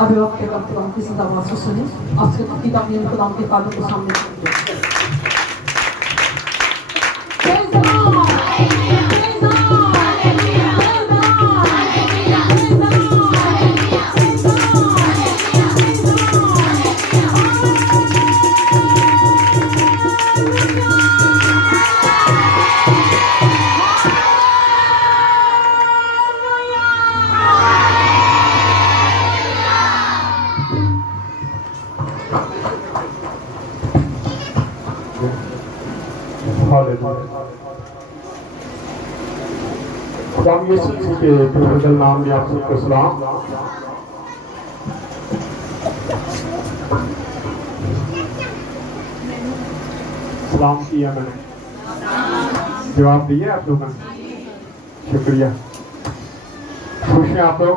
ابھی وقت کے وقت ہم کسی آواز کو سنیں. آپ سے وقت اپنے کلام کے قادم کو سامنے رکھیں. خدام یسوع کے پرفضل نام میں آپ سب کو سلام. سلام کیا میں نے, جواب دیا آپ لوگوں نے, شکریہ. خوش ہیں آپ لوگ؟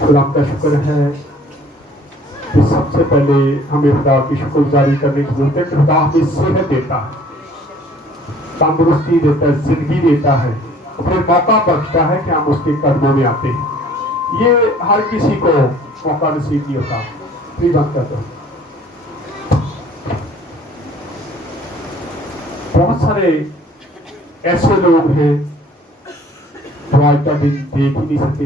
خدا کا شکر ہے کہ سب سے پہلے ہمیں خدا کی شکر گزاری کرنے کی ضرورت ہے کہ خدا ہمیں صحت دیتا ہے, تندرستی دیتا ہے, زندگی دیتا ہے, پھر موقع بخشتا ہے کہ ہم اس کے قدموں میں آتے ہیں. یہ ہر کسی کو موقع نصیب نہیں ہوتا. پھر بات کرتا ہوں. بہت سارے ایسے لوگ ہیں جو آج کا دن دیکھ ہی نہیں سکتے,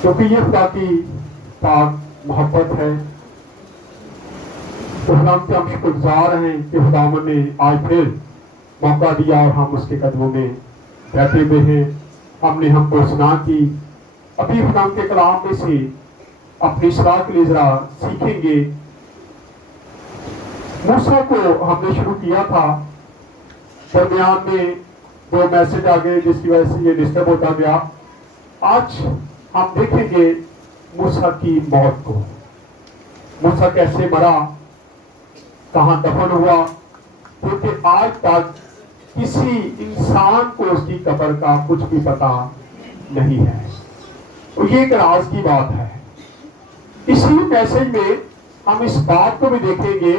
کیونکہ یہ خدا کی پاک محبت ہے. تو خدا سے ہم شکر گزار ہیں کہ خداوند نے آج پھر موقع دیا اور ہم اس کے قدموں میں بیٹھے ہوئے ہیں. ہم نے ہم کو سنا کی. ابھی خدا کے کلام میں سے اپنی اصلاح کے لیے ذرا سیکھیں گے. موسیٰ کو ہم نے شروع کیا تھا, درمیان میں دو میسج آ گئے جس کی وجہ سے یہ ڈسٹرب ہوتا گیا. آج ہم دیکھیں گے موسیٰ کی موت کو. موسیٰ کیسے مرا, کہاں دفن ہوا, کیونکہ آج تک کسی انسان کو اس کی قبر کا کچھ بھی پتا نہیں ہے. اور یہ ایک راز کی بات ہے. اسی میسج میں ہم اس بات کو بھی دیکھیں گے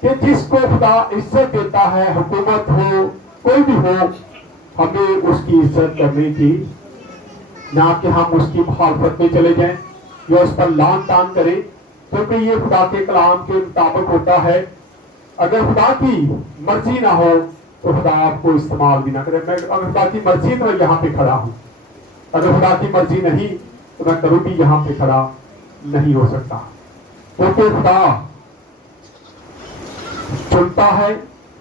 کہ جس کو خدا عزت دیتا ہے, حکومت ہو کوئی بھی ہو, ہمیں اس کی عزت کرنے کی, نہ کہ ہم اس کی مخالفت میں چلے جائیں یا اس پر لان تان کریں, کیونکہ یہ خدا کے کلام کے مطابق ہوتا ہے. اگر خدا کی مرضی نہ ہو تو خدا آپ کو استعمال بھی نہ کرے. میں اگر خدا کی مرضی تو یہاں پہ کھڑا ہوں, اگر خدا کی مرضی نہیں تو میں کبھی بھی یہاں پہ کھڑا نہیں ہو سکتا. کیونکہ خدا چنتا ہے,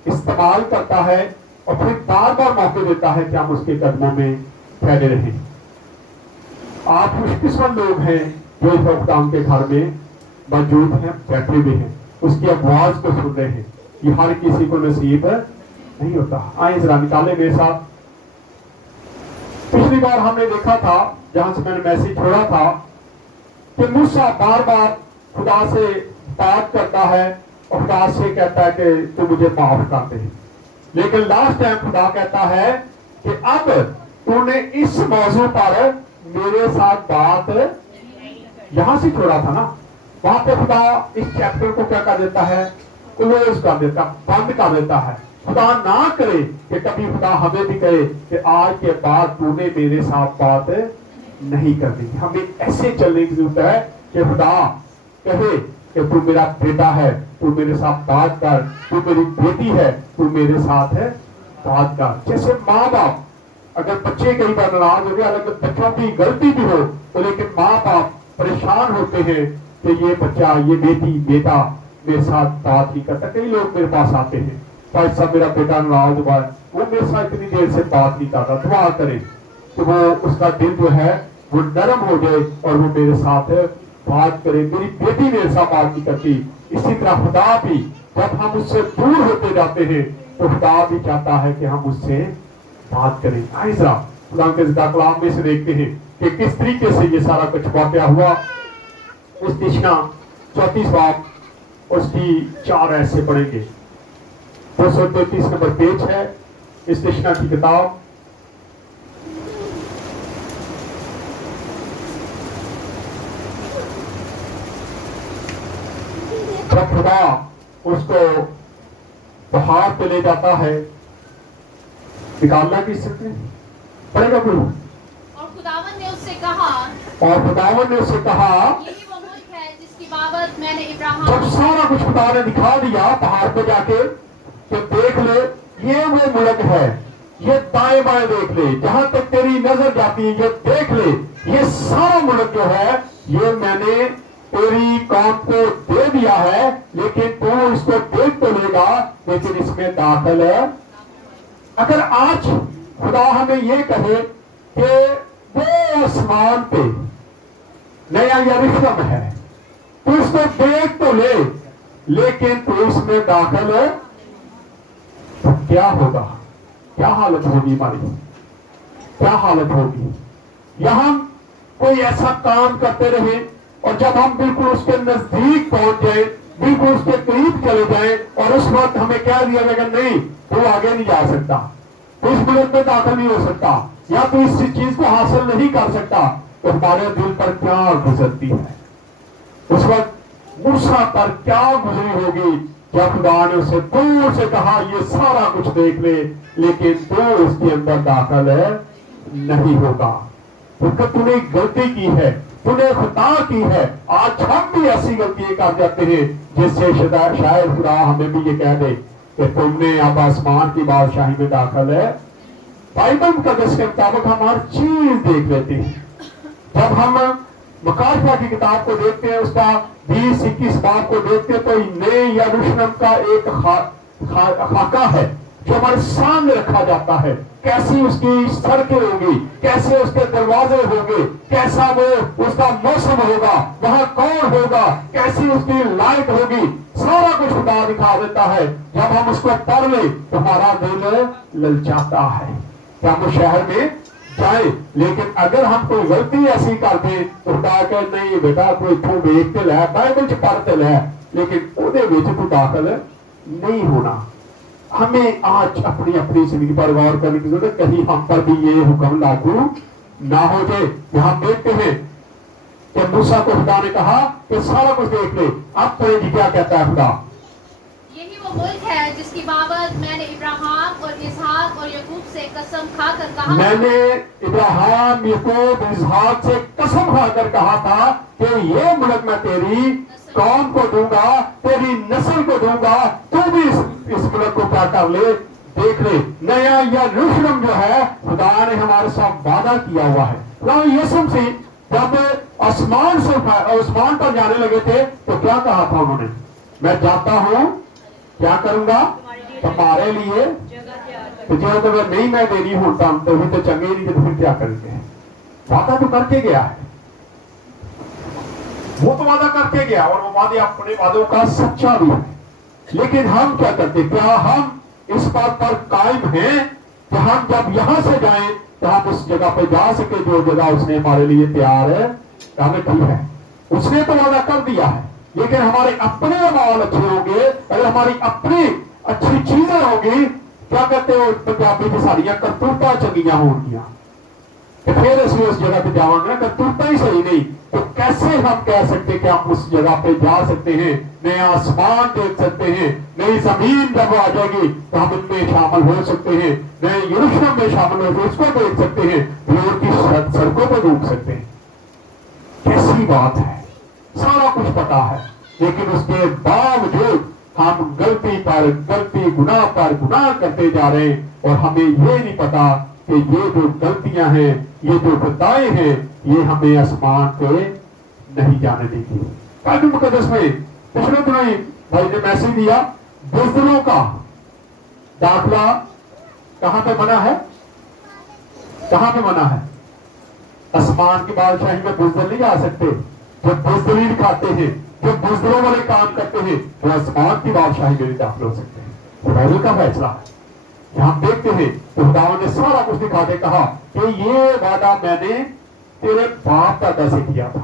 استعمال کرتا ہے, اور پھر بار بار موقع دیتا ہے کہ ہم اس کے قدموں میں ٹھہرے رہیں. آپ خوش قسمت لوگ ہیں جو اس وقت خدا کے گھر میں موجود ہیں, بیٹھے ہوئے ہیں, اس کی آواز کو سن رہے ہیں. یہ ہر کسی کو نصیب نہیں ہوتا. آئیں ذرا نکالیں میرے ساتھ. پچھلی بار ہم نے دیکھا تھا, جہاں سے میں نے میسج چھوڑا تھا, کہ موسیٰ بار بار خدا سے بات کرتا ہے اور خدا سے کہتا ہے کہ تو مجھے معاف کر دے. لیکن لاسٹ ٹائم خدا کہتا ہے کہ اب تو نے اس موضوع پر میرے ساتھ بات, یہاں سے چھوڑا تھا نا, وہاں پہ خدا اس چیپٹر کو کیا کر دیتا ہے, کلوز کر دیتا, بند کر دیتا ہے. خدا نہ کرے کہ کبھی خدا ہمیں بھی کہے کہ آج کے بعد تو نے میرے ساتھ بات نہیں کرنی. ہمیں ایسے چلنے کی ضرورت ہے کہ خدا کہے کہ تو میرا بیٹا ہے, تو میرے ساتھ بات کر, تو میری بیٹی ہے, تو میرے ساتھ ہے بات کر. جیسے ماں باپ, اگر بچے کئی بار ناراض ہو گئے, اگر بچوں کی غلطی بھی ہو تو لیکن ماں باپ پریشان ہوتے ہیں کہ یہ بچہ, یہ بیٹی, بیٹا میرے ساتھ بات نہیں کرتا. کئی لوگ میرے پاس آتے ہیں, بھائی صاحب میرا بیٹا ناراض ہوا ہے, وہ میرے ساتھ اتنی دیر سے بات نہیں کرتا. دعا کریں کہ وہ اس کا دل جو ہے وہ نرم ہو جائے اور وہ میرے ساتھ بات کرے. میری بیٹی میرے ساتھ بات نہیں کرتی. اسی طرح خدا بھی جب ہم اس سے دور ہوتے جاتے ہیں تو خدا بھی چاہتا ہے کہ ہم اس سے بات کریں. آئیں ذرا خدا کے زندہ کلام میں سے دیکھتے ہیں کہ کس طریقے سے یہ سارا کچھ واقعہ ہوا. اس تشنا 34 باب اس کی 4 آیت سے پڑھیں گے. 233 نمبر پیج ہے اس تشنا کی کتاب. جب خدا اس کو پہاڑ پہ لے جاتا ہے, نکالنا کس سے پڑے گا کوئی؟ اور خداوند खुदावन ने उससे कहा, और खुदावन ने उससे कहा, यही वो मुल्क है जिसकी बाबत मैंने इब्राहिम जब सारा कुछ खुदा ने दिखा दिया पहाड़ पे जाके, तो देख ले ये वो मुल्क है, ये दाएं बाएं देख ले, जहां तक तेरी नजर जाती है ये देख ले, ये सारा मुल्क जो है ये मैंने तेरी कौम को दे दिया है, लेकिन तू इसको देख तो लेगा लेकिन इसमें दाखिल है। अगर आज खुदा हमें ये कहे कि वो आसमान पे नया यरूशलेम है, तू इसको देख तो ले लेकिन तू इसमें दाखिल है, तो क्या होगा, क्या हालत होगी हमारी, क्या हालत होगी। यहां कोई ऐसा काम करते रहे और जब हम बिल्कुल उसके नजदीक पहुंच जाए, बिल्कुल उसके करीब चले जाए और उस वक्त हमें क्या दिया जाएगा, नहीं तू आगे नहीं जा सकता, तो इस मुल्क में दाखिल नहीं हो सकता, या तो इस चीज को हासिल नहीं कर सकता, तो हमारे दिल पर क्या गुजरती है। उस वक्त मूसा पर क्या गुजरी होगी जब खुदा ने उसे दूर से कहा ये सारा कुछ देख ले लेकिन तू उसके अंदर दाखिल है नहीं होगा, क्योंकि तूने गलती की है, तूने खता की है। आज हम भी ऐसी गलतियां कर जाते हैं जिससे शायद खुदा हमें भी ये कह दे कि तुमने अब आसमान की बादशाही में दाखिल है। बाइबल मुकद्दस के मुताबिक हम हर चीज देख लेते हैं। जब हम मुकाशफा की किताब को देखते हैं, उसका 20-21 बाब को देखते हैं, तो नए यरूशलेम का एक खाका है जो हमारे सामने रखा जाता है। कैसी उसकी सड़कें होंगी, कैसे उसके दरवाजे होंगे, कैसा वो उसका मौसम होगा, वहां कौन होगा, कैसी उसकी लाइट होगी, सारा कुछ खुदा दिखा देता है। जब हम उसको पढ़ ले तो हमारा दिल ललचाता है कि हम उस शहर में जाए। लेकिन अगर हम कोई गलती ऐसी कर दे तो खुदा कहे नहीं बेटा तू इतों देखते लै, बाइबल च पढ़ते लै, लेकिन ਉਹਦੇ ਵਿੱਚ तू दाखिल नहीं होना। हमें आज अपनी अपनी जिंदगी पर गौर करने की जरूरत है, कहीं हम पर भी ये हुक्म लागू ना हो जाए। यहाँ देखते हैं कि मूसा को खुदा ने कहा कि सारा कुछ देख ले। अब तो जी क्या कहता है खुदा, यही वो मुल्क है जिसकी बाबत मैंने इब्राहिम और इसहाक और यकूब से कसम खाकर कहा, मैंने इब्राहिम यकूब इसहाक से कसम खाकर कहा था कि ये मुल्क मैं तेरी कौम को दूंगा, तेरी नस्ल को दूंगा, तू भी इस मुल्क को क्या कर ले, देख ले। नया यरूशलेम जो है खुदा ने हमारे साथ वादा किया हुआ है। खुदा यीशु मसीह जब आसमान पर जाने लगे थे तो क्या कहा था उन्होंने, मैं जाता हूं क्या करूंगा तुम्हारे लिए, तो जो अगर नहीं मैं देनी होता तो भी तो चंगे नहीं, तो फिर क्या करेंगे। वादा तो करके गया है, वो तो वादा करके गया और वो वादे अपने वादों का सच्चा भी है। लेकिन हम क्या करते, क्या हम इस बात पर कायम हैं कि हम जब यहां से जाएं तो हम उस जगह पे जा सके जो जगह उसने हमारे लिए तैयार है, हमें ठीक है। उसने तो वादा कर दिया है, लेकिन हमारे अपने अमाल अच्छे होंगे, अगर हमारी अपनी अच्छी चीजें होगी, क्या कहते हो पंजाबी की सारियां करतूता चंगियां होंगियां, तो फिर असं उस जगह पे जावांगे। करतूता ही सही नहीं तो कैसे हम कह सकते कि हम उस जगह पे जा सकते हैं, नया आसमान देख सकते हैं, नई जमीन जब आ जाएगी तो हम इनमें शामिल हो सकते हैं, नए यरूशलेम में शामिल हो उसको देख सकते हैं, रोड की सड़कों पर रुक सकते हैं। कैसी बात है, सारा कुछ पता है, लेकिन उसके बावजूद हम गलती पर गलती, गुनाह पर गुनाह करते जा रहे हैं और हमें ये नहीं पता कि ये जो गलतियां हैं, ये जो खताएं हैं, ये हमें आसमान पे नहीं जाने देगी। बाइबल मुकद्दस में पिछले दिनों भाई ने मैसेज दिया, बुज़दिलों का दाखिला कहां पे मना है, कहां पे मना है। आसमान की बादशाही में बुज़दिल नहीं जा सकते। जो बुज़दिली दिखाते हैं, जो बुज़दिलों वाले काम करते हैं, वो आसमान की बादशाही में नहीं दाखिल हो सकते हैं। बाइबल का फैसला है। हम देखते हैं तो खुदावंद ने सारा कुछ दिखा के कहा कि ये वादा मैंने तेरे बाप दादा से किया था,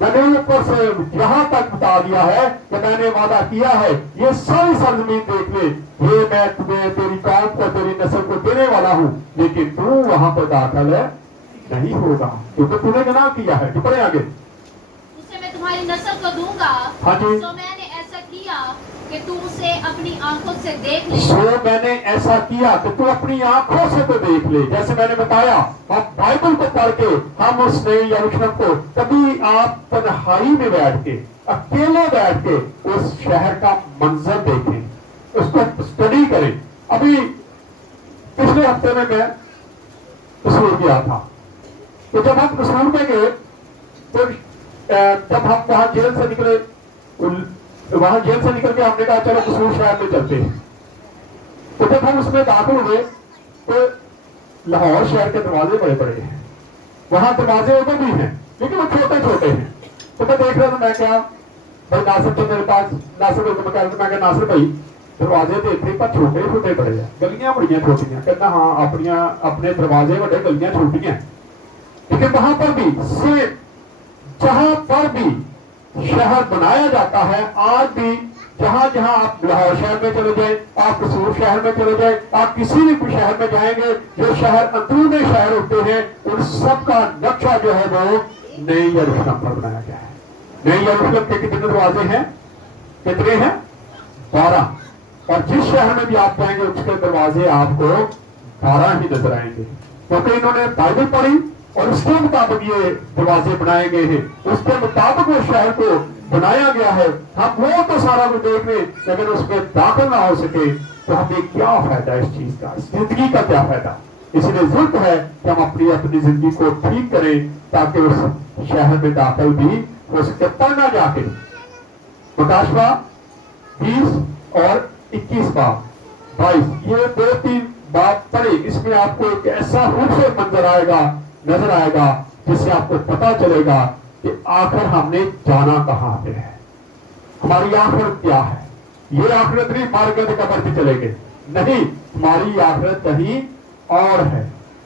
मैंने ऊपर से यहां तक बता दिया है कि मैंने वादा किया है, ये सारी सरजमीन देख ले, ये मैं तुम्हें तेरी कौम को, तेरी नस्ल को देने वाला हूं, लेकिन तू वहां पर दाखिल नहीं होगा क्योंकि तूने गुनाह किया है। पढ़े आगे, उसे मैं तुम्हारी नस्ल को दूंगा। हाँ जी। तो मैंने ऐसा किया कि तू उसे अपनी आंखों से देख ले। सो मैंने ऐसा किया कि तू अपनी आंखों से तो देख ले। जैसे मैंने बताया, आप बाइबल को पढ़ के हम उस नई यरूशलेम को, कभी आप तन्हाई में बैठ के, अकेले बैठ के उस शहर का मंजर देखें, उसको स्टडी करें। अभी पिछले हफ्ते में मैं कसूर गया था, तो जब हम कसूर में गए तो जब हम वहां जेल से निकले, वहां जेल से निकल के हमने कहा चलो कसूर शहर में चलते हैं। तो जब हम उसमें दाखिल हुए तो लाहौर शहर के दरवाजे बड़े बड़े हैं, वहां दरवाजे उधर भी हैं लेकिन वो छोटे छोटे हैं। तो मैं देख रहा था, मैं क्या भाई नासिर तो मेरे पास, नासिर को मैं क्या नासिर भाई दरवाजे तो इतने पर छोटे छोटे बड़े हैं, गलियां बड़ियां छोटियां। कहता हाँ अपने दरवाजे बड़े गलियां छोटियां, लेकिन वहां पर भी से जहां पर भी शहर बनाया जाता है, आज भी जहां जहां आप लाहौर शहर में चले जाए, आप कसूर शहर में चले जाए, आप किसी भी शहर में जाएंगे, जो शहर अंदरूनी शहर होते हैं उन सब का नक्शा जो है वो नई यरूशलेम पर बनाया गया है। नई यरूशलेम के कितने दरवाजे हैं? कितने हैं? 12। और जिस शहर में भी आप जाएंगे उसके दरवाजे आपको 12 ही नजर आएंगे, क्योंकि इन्होंने बाइबल पढ़ी और उसके मुताबिक ये दरवाजे बनाए गए हैं, उसके मुताबिक वो शहर को बनाया गया है। हम वो तो सारा कुछ देख रहे, लेकिन उसमें दाखिल ना हो सके तो हमें क्या फायदा इस चीज का, जिंदगी का क्या फायदा। इसलिए जरूरत है कि हम अपनी जिंदगी को ठीक करें ताकि उस शहर में दाखिल भी हो सके। पढ़ना जाके प्रकाशवा 20 और 21 बाब 22, ये 2-3 बाब पढ़े, इसमें आपको एक ऐसा खूबसूरत मंजर आएगा, नजर आएगा, जिससे आपको पता चलेगा कि आखिर हमने जाना कहां पे है, हमारी आखिरत क्या है। ये आखिरत नहीं मार गए तो कब्र पे चले गए, नहीं, हमारी आखिरत कहीं और है,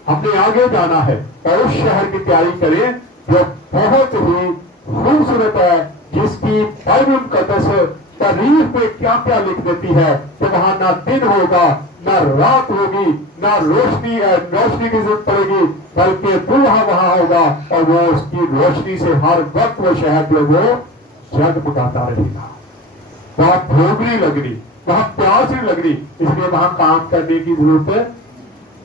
हमने आगे जाना है और उस शहर की तैयारी करें जो बहुत ही खूबसूरत है, जिसकी बाइबल मुकद्दस तारीख में क्या क्या लिख देती है कि वहां ना दिन होगा ना रात होगी, ना रोशनी की जरूरत पड़ेगी, बल्कि दूल्हा वहां होगा और वो उसकी रोशनी से हर वक्त वो शहर जो वो जगमगाता रहेगा। वहां भूख नहीं लगनी, वहां प्यास नहीं लगनी, इसलिए वहां काम करने की जरूरत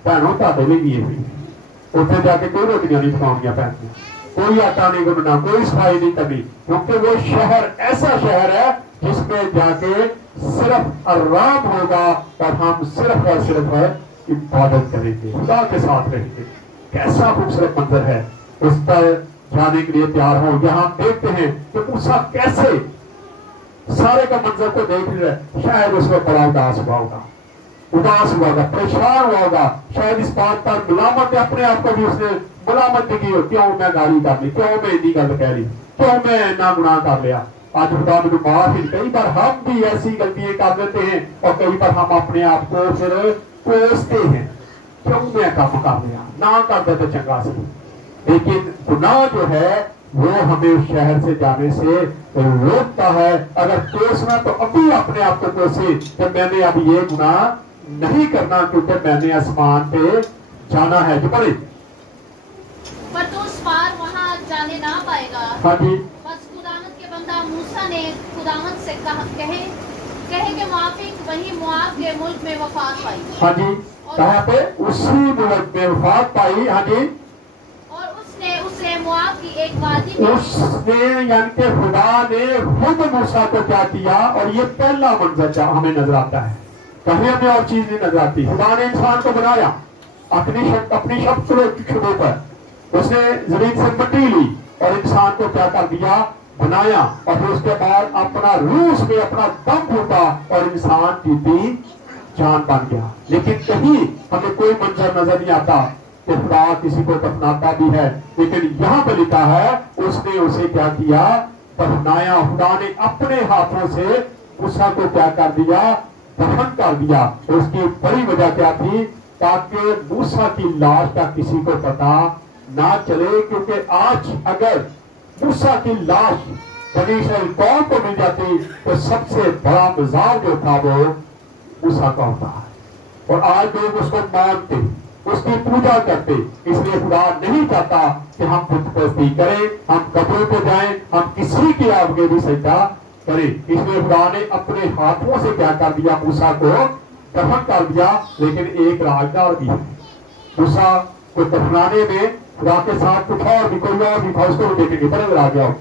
भैनों ताड़े लिए हुई है। उत्थे जाके कोई रोटियां नहीं पकाउनिया पैंदियां, कोई आटा नहीं गुनना, कोई सफाई नहीं करनी, क्योंकि वो शहर ऐसा शहर है जिसमें जाके सिर्फ आराम होगा और हम सिर्फ और सिर्फ इबादत करेंगे, खुदा के साथ रहेंगे। कैसा खूबसूरत मंजर है, उस पर जाने के लिए तैयार हो। यहाँ देखते हैं कि मूसा कैसे सारे का मंजर को देख रहे, शायद उस वक्त बड़ा उदास हुआ होगा, परेशान हुआ होगा, शायद इस बात पर मलामत अपने आप को भी उसने मलामत भी की, क्यों मैं गाली कर ली, क्यों मैं इतनी गल कह ली, क्यों मैं ना गुनाह कर लिया। आज खुदा मुझे माफ ही, कई बार हम भी ऐसी गलतियां कर देते हैं और कई बार हम अपने आप को फिर कोसते हैं, क्यों मैं काम कर लिया, ना कर दे तो चंगा सी। लेकिन गुनाह जो है वो हमें उस शहर से जाने से रोकता है। अगर कोसना तो अभी अपने आप को कोसे कि मैंने अब ये गुनाह नहीं करना, क्योंकि मैंने आसमान पे जाना है। जो पढ़े पर तू उस पार वहां जाने ना पाएगा। हाँ जी, बस खुदावंद के बंदा मूसा ने खुदावंद से कहे कि मुआफिक वही मुआफ के मुल्क में वफात पाई। हाँ जी, कहाँ पे? उसी मुल्क में वफात पाई। हाँ जी, और उसने उसे मुआफ की एक वादी में, उसने यानी कि खुदा ने खुद मूसा को क्या किया, और ये पहला मंजर हमें नजर आता है, कहीं हमें और चीज नहीं नजर आती। खुदा ने इंसान को बनाया अपनी शब्द पर, उसने जमीन से मिट्टी ली और इंसान को क्या कर दिया, बनाया, और फिर उसके बाद अपना रूह में अपना दम फूटा और इंसान जीती जान बन गया। लेकिन कहीं हमें कोई मंजर नजर नहीं आता कि खुदा किसी को दफनाता भी है, लेकिन यहाँ पे लिखा है उसने उसे क्या किया, दफनाया। खुदा ने अपने हाथों से मूसा को क्या कर दिया, दफन कर दिया। उसकी बड़ी वजह क्या थी, ताकि मूसा की लाश का किसी को पता ना चले, क्योंकि आज अगर मूसा की लाश बनी इस्राएल कौम को मिल जाती तो सबसे बड़ा मजाक जो था वो मूसा का होता है, और आज लोग उसको मानते, उसकी पूजा करते। इसलिए खुदा नहीं चाहता कि हम बुत परस्ती करें, हम कब्रों को जाएं, हम किसी के आगे भी सजदा करे। इसमें खुदा ने अपने हाथों से क्या कर दिया, मूसा को दफन कर दिया। लेकिन एक राजदार भी है, मूसा को दफनाने में खुदा के साथ कुछ और भी, कोई और भी था, उसको भी देखेंगे। बड़े आ गया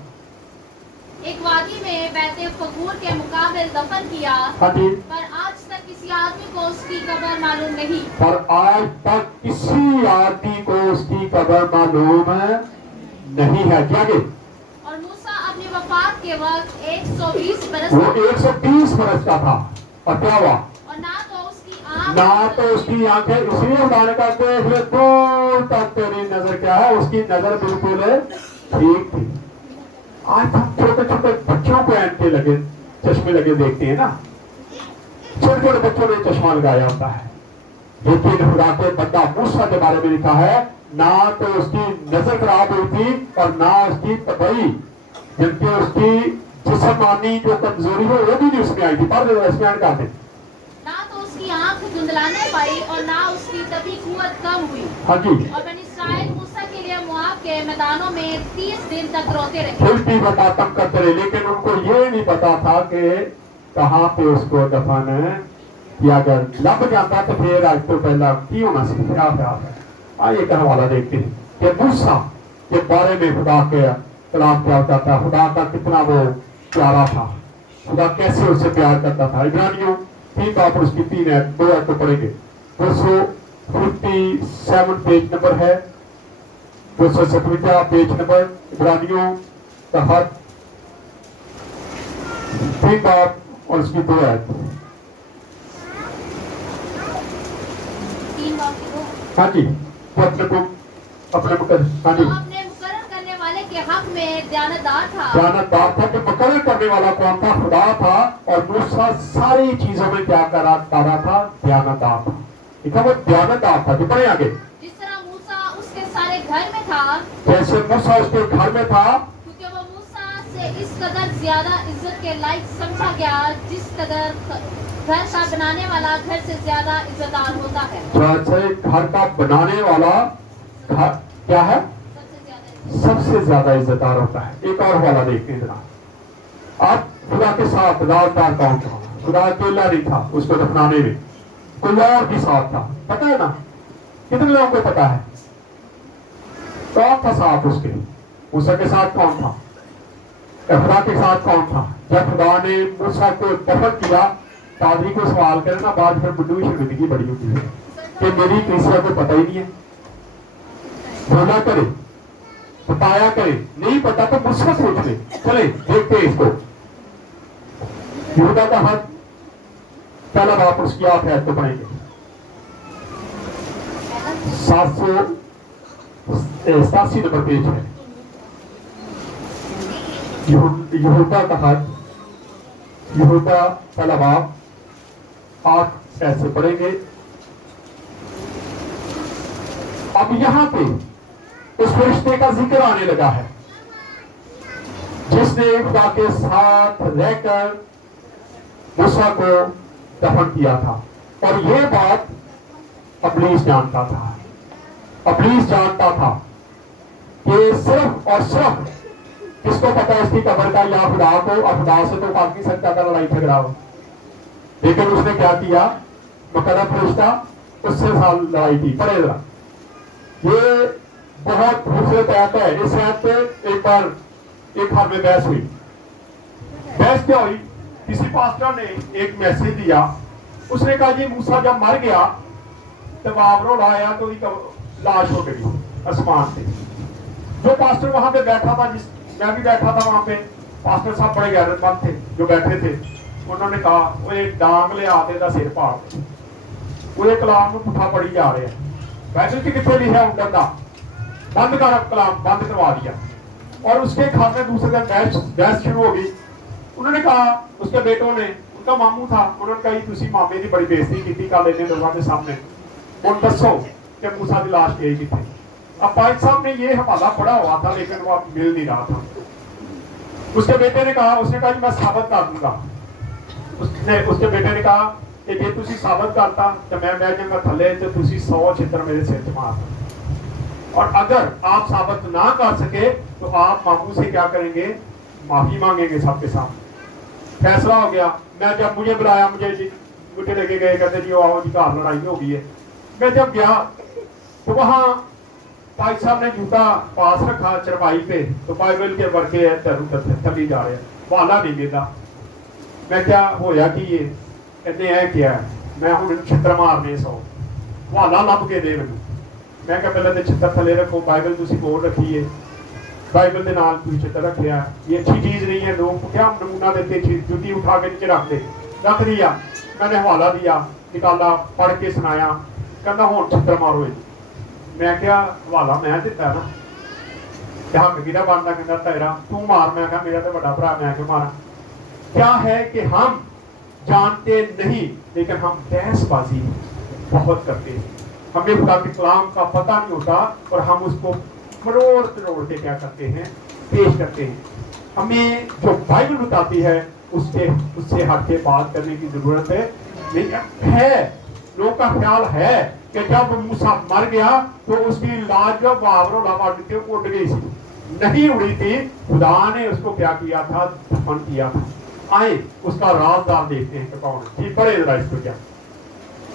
एक वादी में बैते फगूर के मुकाबले दफन किया, हाँ जी, पर आज तक किसी आदमी को उसकी कब्र मालूम नहीं। पर आज तक किसी आदमी को उसकी कब्र मालूम नहीं है। क्या आगे? और मूसा अपनी वफात के वक्त 120 बरस वो 120 बरस का था। और क्या हुआ? और ना तो उसकी आंख ना तो उसकी आंखें, इसलिए खुदा का देख ले दूर तक तेरी नजर क्या है, उसकी नजर बिल्कुल ठीक थी। आज हम छोटे छोटे बच्चों को ऐनके लगे, चश्मे लगे देखते हैं ना, छोटे छोटे बच्चों ने चश्मा लगाया होता है। लेकिन खुदा के बंदा मूसा के बारे में लिखा है, ना तो उसकी नजर खराब हुई थी और ना उसकी तबई, जबकि उसकी जिस्मानी जो कमजोरी है वो भी नहीं उसमें आई थी। पर इसमें कहते ना तो उसकी आंख धुंधलाने पाई और ना उसकी तबी कुव्वत कम हुई। हाँ जी, और बनी इस्राएल मूसा के लिए मोआब के मैदानों में 30 दिन तक रोते रहे। फिर भी मातम करते रहे, लेकिन उनको ये नहीं पता था कि कहाँ पे उसको दफन किया गया। लब जाता तो फिर आज तो पहला की होना चाहिए। क्या ख्याल है? आइए कहने वाला देखते हैं कि मूसा के बारे में खुदा के कलाम क्या होता था, खुदा का कितना वो प्यारा था, खुदा कैसे उससे प्यार करता था। इब्रानियों 3 बाप उसकी 3 है, 2 है तो पढ़ेंगे। 257 पेज नंबर है, 257 पेज नंबर, इब्रानियों का खत 3 बाप और उसकी 2 है। 3 बाप की 2। हाँ जी, वो अपने को अपने हाँ जी, तो अपने मुकर्रर करने वाले के हक में दयानतदार था। दयानतदार था। कि मुकर्रर करने वाला कौन था? खुदा था। और मूसा सारी चीजों में क्या कर रहा था? दयानतदार था। ठीक है, वो दयानतदार था। कितने आगे? जिस तरह मूसा उसके सारे घर में था, जैसे मूसा उसके घर में था, क्योंकि वो मूसा से इस कदर ज्यादा इज्जत के लायक समझा गया, जिस कदर घर का बनाने वाला घर से ज्यादा इज्जतदार होता है। जैसे घर का बनाने वाला घर क्या है? सबसे ज्यादा इज्जतदार होता है। एक और वाला देखते हैं जरा। आप खुदा के साथ राजदार कौन था? खुदा अकेला नहीं था उसको दफनाने में, कोई और भी साथ था। पता है ना? कितने लोगों को पता है कौन था साथ उसके? मूसा के साथ कौन था? खुदा के साथ कौन था? जब खुदा ने मूसा को दफन किया, पादरी को सवाल करे ना, बाद फिर बुद्धू की शर्मिंदगी बड़ी होती है कि मेरी कलीसिया को पता ही नहीं है। बोला करे, बताया करे, नहीं पता तो मुझसे पूछ ले। चले देखते हैं इसको। यहूदा का हक पहला बाप उसकी 8 है तो पढ़ेंगे। 787 नंबर पेज है। यहूदा का हक, यहूदा पहला बाप 8 ऐसे पढ़ेंगे। अब यहां पे उस फरिश्ते का जिक्र आने लगा है जिसने खुदा के साथ रहकर मूसा को दफन किया था। और ये बात इब्लीस जानता था। इब्लीस जानता था कि सिर्फ और सिर्फ किसको पता है इसकी कब्र का? या खुदा को। और खुदा से तो काट नहीं सकता था, लड़ाई झगड़ा हो। लेकिन उसने क्या किया? मुकर्रर फरिश्ता, उससे साल लड़ाई की। पढ़े जरा, ये बहुत खूबसूरत आयत है। इस आयत पे एक बार एक घर में बहस हुई। बहस क्या हुई? किसी पास्टर ने एक मैसेज दिया। उसने कहा जी मूसा जब मर गया तब आवरों आया तो लाश हो गई आसमान से। जो पास्टर वहां पे बैठा था, मैं भी बैठा था वहां पे, पास्टर साहब बड़े गैरतमंद थे जो बैठे थे। उन्होंने कहा वो एक डांग ले आते दा सिर पाड़, वो एक कलाम में पुठा पड़ी जा रहे हैं। बाइबल की कितने लिखा उनका था, बंद कर, कलाम बंद करवा दिया। और उसके घर में दूसरे दिन बहस शुरू हो गई। उन्होंने कहा, उसके बेटों ने, उनका मामू था, उन्होंने कहा तुसी मामे की बड़ी बेइज्जती की कल इन्हें लोगों के सामने, और दसो कि मूसा की लाश गई कितने। अब पाइक साहब ने ये हवाला पड़ा हुआ था लेकिन वो अब मिल नहीं रहा था। उसके बेटे ने कहा, उसने कहा मैं साबित कर दूंगा। उसके बेटे ने कहा कि जे तुसी साबित करता तो मैं जाऊंगा थले तो तुसी 100 छितर मेरे सिर च मारता, और अगर आप साबित ना कर सके तो आप मामू से क्या करेंगे? माफी मांगेंगे सबके सामने। फैसला हो गया। मैं जब मुझे बुलाया, मुझे लेके गए, कहते जी आओ जी घर लड़ाई हो गई है। मैं जब गया तो वहाँ भाई साहब ने जूता पास रखा चरपाई पे, तो बाइबल के वर्के थली जा रहे हैं, वाला नहीं मिलता। मैं क्या होया कि ये कहते हैं क्या है, मैं हूँ छित्र मारने सौ वाला लभ के दे मैनू। मैं क्या पहले तो छित्र थले रखो, बाइबल तुसी कोल रखी है, बाइबल के नाल तुसी छित्र रखिया, ये अच्छी चीज नहीं है। लोग क्या नमूना देते, जूती उठा के नीचे रख दिया। मैंने हवाला दिया, निकाला, पढ़ के सुनाया, कहना हुण छित्र मारो। मैं क्या हवाला मैं दिता है ना, हक किहदा बनदा, कहंदा तेरा, तू मार। मैं कहा मेरा तो बड़ा भरा, मैं क्यों मारा। क्या है कि हम जानते नहीं, लेकिन हम बहसबाजी बहुत करते हैं। हमें खुदा के कलाम का पता नहीं होता और हम उसको मरोड़ तरोड़ के क्या करते हैं, पेश करते हैं। हमें जो बाइबल बताती है उससे हट के बात करने की जरूरत है। लोगों का ख्याल है कि जब मूसा मर गया तो उसकी लाश जो के उड़ गई थी, नहीं उड़ी थी। खुदा ने उसको क्या किया था, दफन किया था। आए उसका राजदार देखते हैं कौन है। जी बड़े जरा इसको क्या।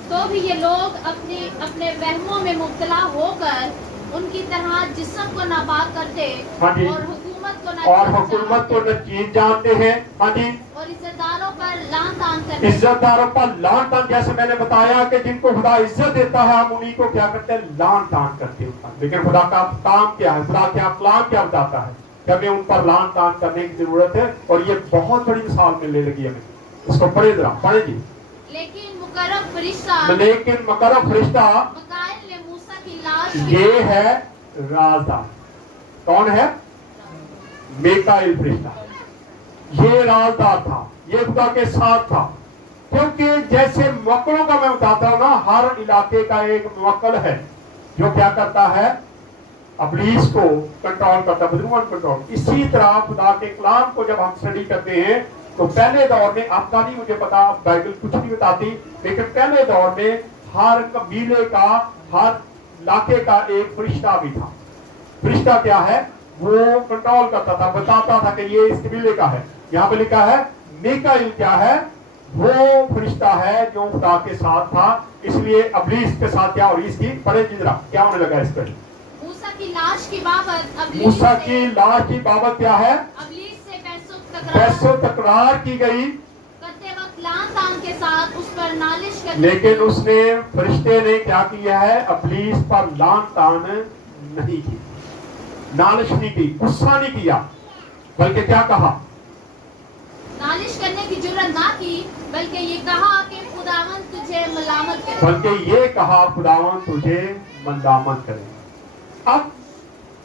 तो भी ये लोग अपने वहमों में मुब्तला होकर उनकी तरह जिस्म को नापाक करते हाँ जी, और हुकूमत को नचीज जानते हैं। हाँ जी, और इज्जतदारों पर लान तान करते, इज्जतदारों पर लान तान। जैसे मैंने बताया कि जिनको खुदा इज्जत देता है हम उन्हीं को क्या करते हैं, लान तान करते हैं। लेकिन खुदा का काम क्या है, खुदा क्या कलाम क्या बताता है कि हमें उन पर लान तान करने की जरूरत है। और ये बहुत बड़ी मिसाल मिलने लगी हमें। इसको पढ़े जरा, पढ़े जी। लेकिन मुकर्रम फरिश्ता मकाइल ने मूसा की लाश, ये है राजदार। कौन है? मीकाईल फरिश्ता। ये राजदार था, ये खुदा के साथ था। क्योंकि जैसे मुवक्किलों का मैं बताता हूँ ना, हर इलाके का एक मुवक्किल है जो क्या करता है, अबलीस को कंट्रोल करता है, बदरूमन कंट्रोल। इसी तरह खुदा के कलाम को जब हम स्टडी करते हैं तो पहले दौर में, आपका नहीं मुझे पता, बाइबल कुछ नहीं बताती, लेकिन पहले दौर में हर कबीले का, हर इलाके का एक फरिश्ता भी था। फरिश्ता क्या है, वो कंट्रोल करता था, बताता था कि ये इस कबीले का है। यहाँ पे लिखा है मीकाईल क्या है, वो फरिश्ता है जो खुदा के साथ था। इसलिए अबलीस के साथ क्या, और इसकी बड़े जिजरा क्या होने लगा इस पर। मूसा की लाश की बाबत, मूसा की लाश की बाबत क्या है, अबलीस से बहसो तकरार की गई करते वक्त लान तान के साथ उस पर नालिश करते, लेकिन उसने, फरिश्ते ने क्या किया है, अबलीस पर लान तान नहीं की, नालिश नहीं की, गुस्सा नहीं किया, बल्कि क्या कहा, नालिश करने की जुर्रत ना की, बल्कि ये कहा कि खुदावन तुझे मलामत करे, बल्कि ये कहा खुदावन तुझे मलामत करे। अब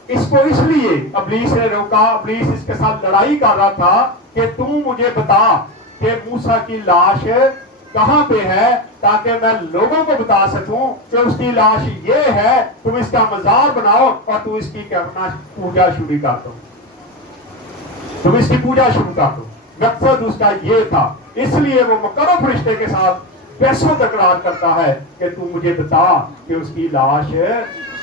इसको इसलिए अबलीस ने रोका, अबलीस इसके साथ लड़ाई कर रहा था कि तू मुझे बता कि मूसा की लाश कहाँ पे है, ताकि मैं लोगों को बता सकूं कि उसकी लाश ये है, तुम इसका मजार बनाओ और तू इसकी करना पूजा शुरू कर दो, तुम इसकी पूजा शुरू कर दो। मकसद उसका ये था। इसलिए वो मुकर्रम फरिश्ते के साथ पैसों तकरार करता है कि तू मुझे बता कि उसकी लाश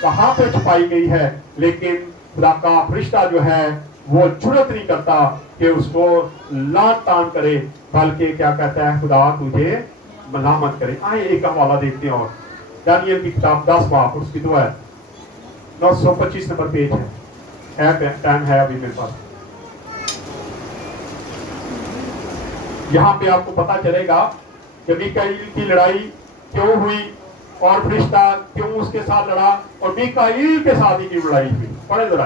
कहाँ पे छुपाई गई है। लेकिन खुदा का फरिश्ता जो है वो जुर्रत नहीं करता कि उसको लान तान करे, बल्कि क्या कहता है, खुदा तुझे मलामत करे। आए एक हवाला देखते हैं, और दानियल की किताब 10 बाब, उसकी दुआ है, 925 नंबर पेज है, टाइम है अभी मेरे पास। यहाँ पे आपको पता चलेगा कि मीकाईल की लड़ाई क्यों हुई और फरिश्ता क्यों उसके साथ लड़ा, और मीकाईल के साथ ही की लड़ाई हुई। पढ़े जरा।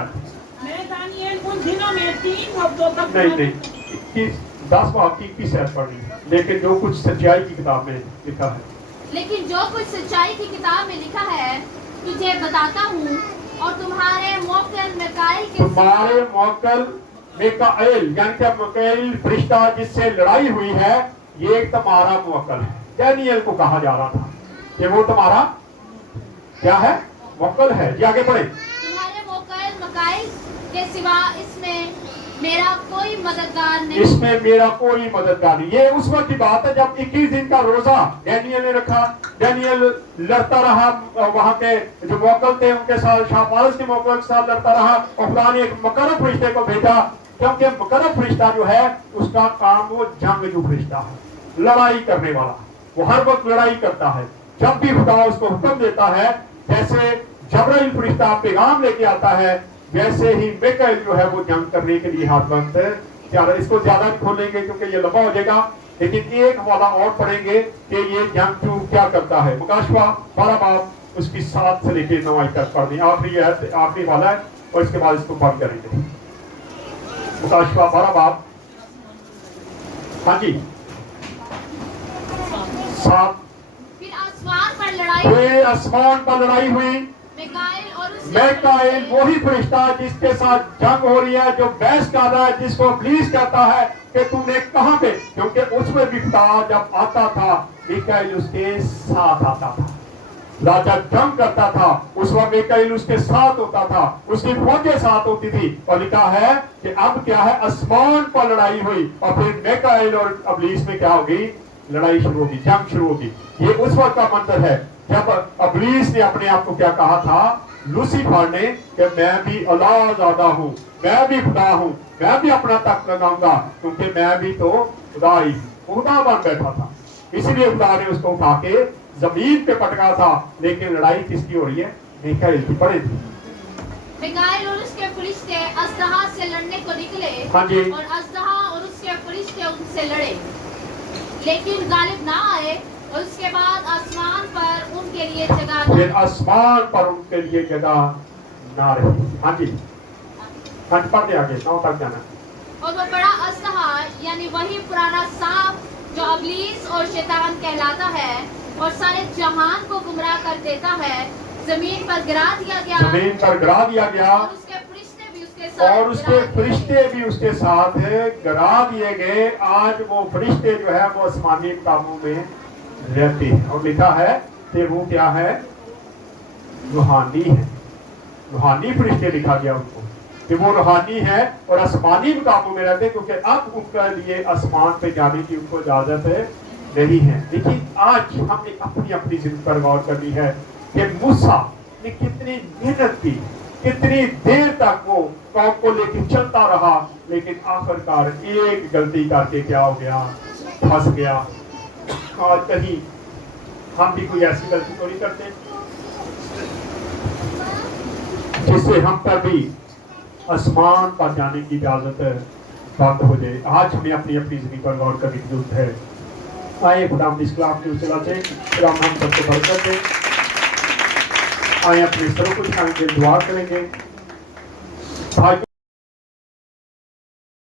मैं दानियल उन दिनों में 3 हफ्तों तक नहीं 10 बाब की 21 ऐप पढ़नी, लेकिन जो कुछ सच्चाई की किताब में लिखा है, लेकिन जो कुछ सच्चाई की किताब में लिखा है तुझे बताता हूँ, और तुम्हारे मुवक्किल मीकाईल के, तुम्हारे मुवक्किल मीकाईल यानी कि मीकाईल फरिश्ता जिससे लड़ाई हुई है, ये तुम्हारा मुवक्किल है। दानियल को कहा जा रहा था कि वो तुम्हारा क्या है, मुवक्किल है। जी आगे बढ़े। तुम्हारे मुवक्किल मीकाईल के सिवा इसमें मेरा कोई मददगार नहीं, इसमें मेरा कोई मददगार नहीं। ये उस वक्त की बात है जब 21 दिन का रोजा दानियल ने रखा। दानियल लड़ता रहा, वहां के जो मुवक्किल थे उनके साथ, शापालिस के मुवक्किल के साथ लड़ता रहा, और खुदा ने एक मुकर्रम फरिश्ते को भेजा क्योंकि मुकर्रर फरिश्ता जो है उसका काम वो जंगजू फरिश्ता है, लड़ाई करने वाला, वो हर वक्त लड़ाई करता है। जब भी खुदा उसको हुक्म देता है, जैसे जबराइल फरिश्ता पैगाम लेके आता है, वैसे ही मिकाएल जो है वो जंग करने के लिए हाथ बंद है। इसको ज्यादा नहीं खोलेंगे क्योंकि ये लंबा हो जाएगा, लेकिन एक वाला और पढ़ेंगे कि ये जंगजू क्या करता है। मुकाशवा 12 बाब उसकी 7 से लेकर 9 तक पढ़ दी, आखिरी वाला है और इसके बाद इसको बंद करेंगे। मुकाशवा 12 बाब, हाँ जी 7। फिर आसमान पर लड़ाई हुई, आसमान पर लड़ाई हुई। मिकाएल वही फरिश्ता जिसके साथ जंग हो रही है, जो बहस कर रहा है, जिसको इब्लीस कहता है कि तुमने कहां पे, क्योंकि उसमें भी खुदा जब आता था मिकाएल उसके साथ आता था। राजा जंग करता था उस वक्त मिकाएल उसके साथ होता था, उसकी फौजें साथ होती थी। और लिखा है कि अब क्या है, आसमान पर लड़ाई हुई और फिर मिकाएल और इब्लीस में क्या होगी, लड़ाई शुरू होगी, जंग शुरू होगी। ये उस वक्त का मंजर है जब इब्लीस ने अपने आप को क्या कहा था, लूसीफर ने, कि मैं भी अल्लाह ज़ादा हूँ, मैं भी खुदा हूँ, मैं भी अपना तख्त लगाऊंगा क्योंकि मैं भी तो खुदा ही खुदा बन बैठा था। इसलिए खुदा ने उसको उठा के जमीन पे पटका था। लेकिन लड़ाई किसकी हो रही है, मिकाएल की। पड़े थी मिकाएल और उसके फरिश्ते अजदहा से लड़ने को निकले। हाँ जी। और अजदहा और उसके फरिश्ते उनसे लड़े, लेकिन गालिब ना आए। और उसके बाद आसमान पर उनके लिए जगह न फिर आसमान पर उनके लिए जगह ना रही। हाँ जी, हाँ जी, पढ़ दे आगे 9 तक जाना। और वो बड़ा अजदहा यानी वही पुराना सांप जो इब्लीस और शैतान कहलाता है और सारे जहान को गुमराह कर देता है, जमीन पर गिरा दिया गया। जमीन पर गिरा दिया गया और उसके फरिश्ते भी उसके साथ और उसके फरिश्ते भी उसके साथ गिरा दिए गए। आज वो फरिश्ते जो है वो आसमानी कामों में रहते हैं। और लिखा है कि वो क्या है, रूहानी है, रूहानी फरिश्ते लिखा गया उनको कि वो रूहानी है और आसमानी मुकामों में रहते हैं, क्योंकि अब उनके लिए आसमान पे जाने की उनको इजाजत नहीं है। लेकिन आज हमने अपनी अपनी जिंदगी पर गौर करनी है कि मूसा ने कितनी मेहनत की, कितनी देर तक वो कौम को लेकर चलता रहा, लेकिन आखिरकार एक गलती करके क्या हो गया, फंस गया। आज कहीं हम भी कोई ऐसी गलती तो नहीं करते जिससे हम पर भी आसमान पर जाने की इजाजत बंद हो जाए। आज हमें अपनी अपनी जिंदगी पर गौर करने की जरूरत है। आइए खुदा इस कलाम की उस से हम सबको बरकत दें। आइए अपने सरों को झुकाएंगे, दुआ करेंगे। भाई